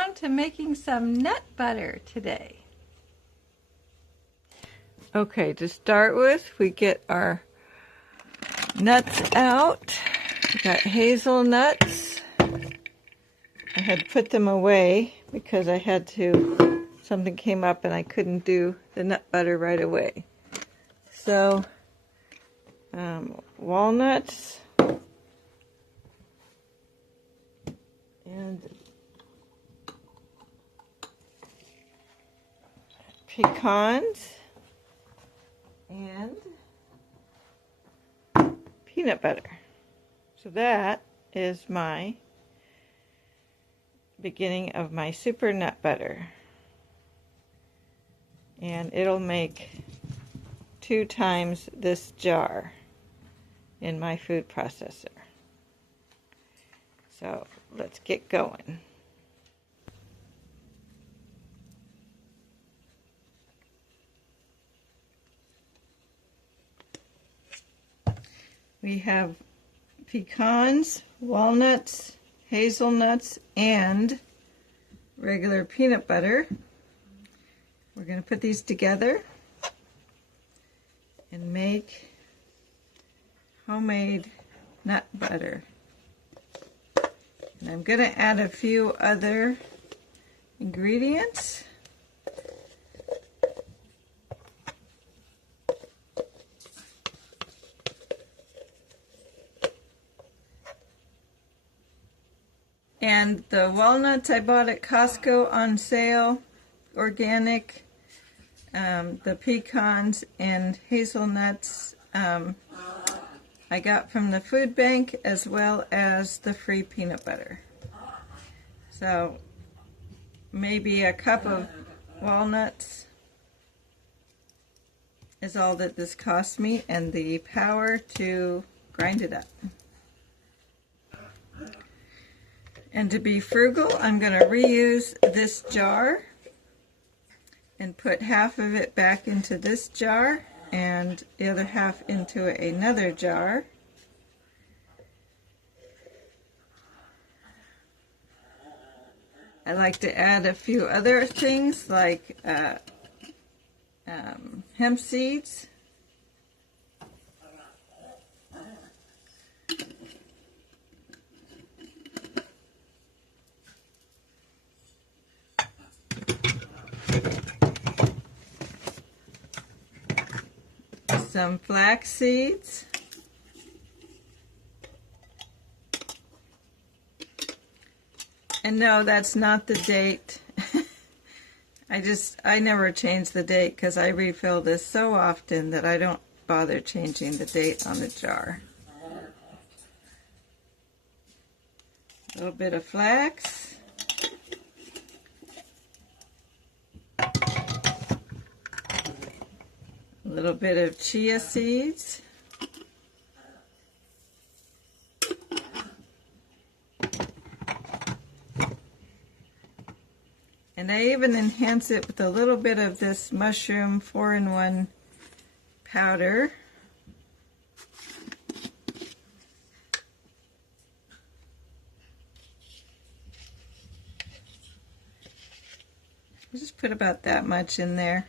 on to making some nut butter today. Okay, to start with, we get our nuts out. We got hazelnuts. I had put them away because I had to, something came up and I couldn't do the nut butter right away. So, walnuts and pecans and peanut butter. So that is my beginning of my super nut butter. And it'll make 2 times this jar in my food processor. So let's get going. We have pecans, walnuts, hazelnuts, and regular peanut butter. We're going to put these together and make homemade nut butter. And I'm going to add a few other ingredients. And the walnuts I bought at Costco on sale, organic. The pecans and hazelnuts I got from the food bank, as well as the free peanut butter. So maybe a cup of walnuts is all that this cost me, and the power to grind it up. And to be frugal, I'm going to reuse this jar and put half of it back into this jar and the other half into another jar. I like to add a few other things like hemp seeds. Some flax seeds. And no, that's not the date. I never change the date because I refill this so often that I don't bother changing the date on the jar. A little bit of flax. A little bit of chia seeds. And I even enhance it with a little bit of this mushroom 4-in-1 powder. Just put about that much in there.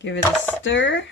Give it a stir.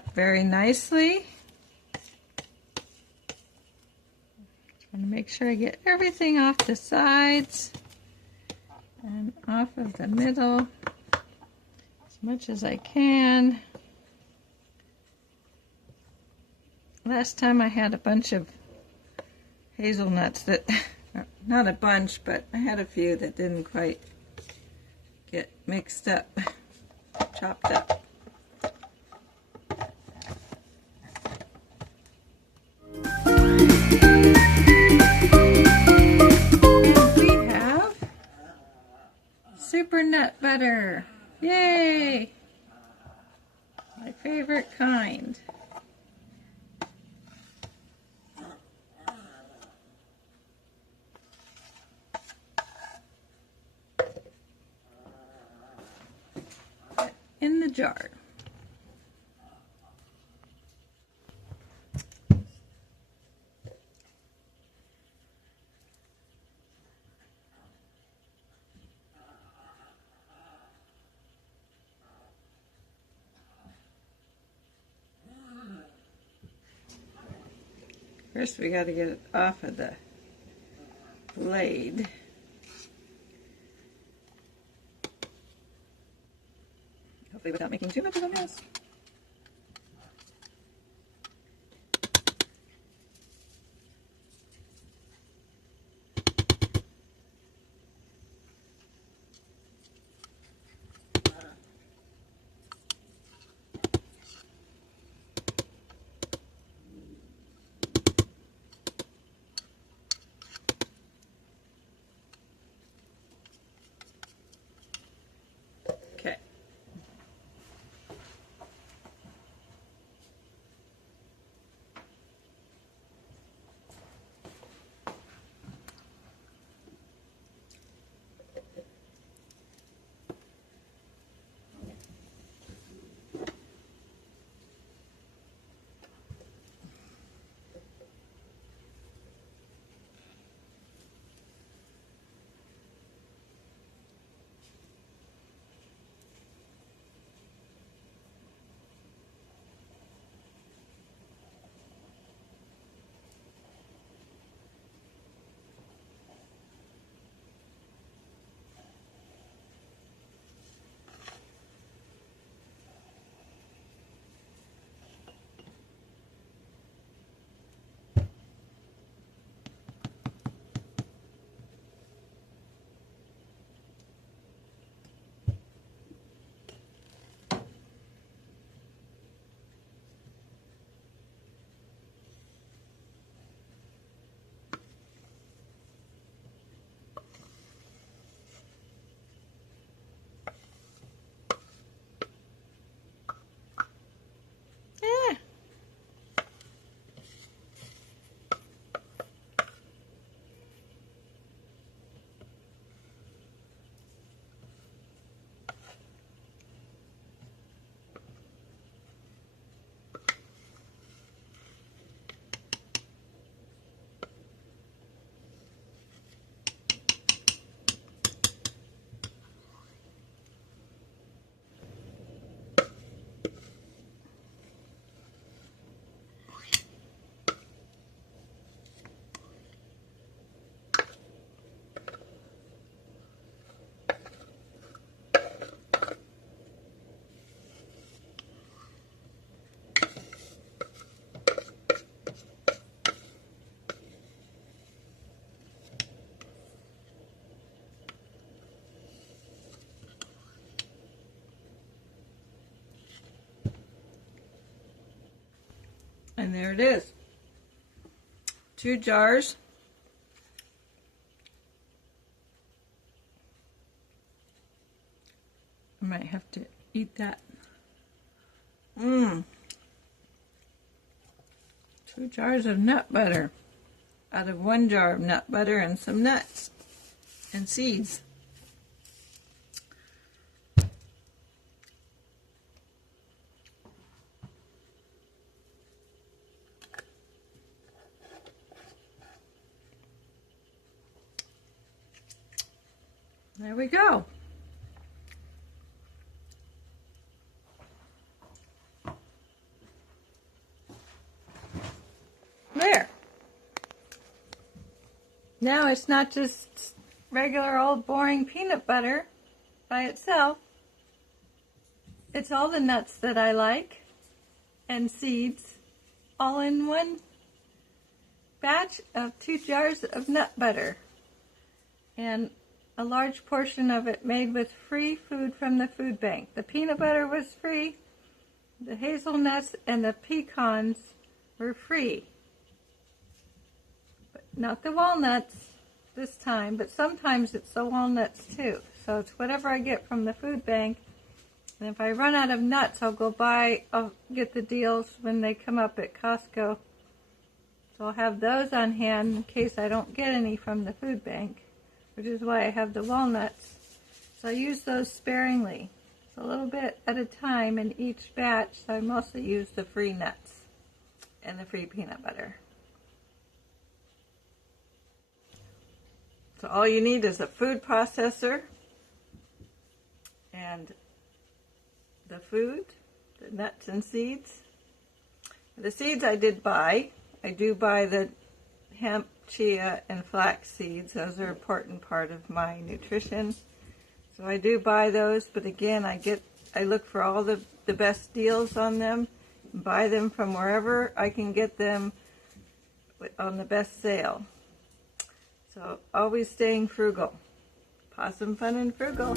up very nicely. Trying to make sure I get everything off the sides and off of the middle as much as I can. Last time I had a bunch of hazelnuts that, not a bunch, but I had a few that didn't quite get mixed up, chopped up. We have super nut butter. Yay! My favorite kind. In the jar. First we got to get it off of the blade. Hopefully without making too much of a mess. Okay. Yeah. And there it is. 2 jars. I might have to eat that. 2 jars of nut butter out of 1 jar of nut butter and some nuts and seeds. There we go. Now it's not just regular old boring peanut butter by itself. It's all the nuts that I like and seeds all in one batch of 2 jars of nut butter, and a large portion of it made with free food from the food bank. The peanut butter was free, the hazelnuts and the pecans were free. But not the walnuts this time, but sometimes it's the walnuts too. So it's whatever I get from the food bank. And if I run out of nuts, I'll get the deals when they come up at Costco. So I'll have those on hand in case I don't get any from the food bank, which is why I have the walnuts. So I use those sparingly. So a little bit at a time in each batch. So I mostly use the free nuts and the free peanut butter. So all you need is a food processor and the food, the nuts and seeds. The seeds I did buy. I do buy the hemp, chia, and flax seeds. Those are an important part of my nutrition. So I do buy those, but again, I look for all the best deals on them, and buy them from wherever I can get them on the best sale. So always staying frugal. Pawsom, fun and frugal.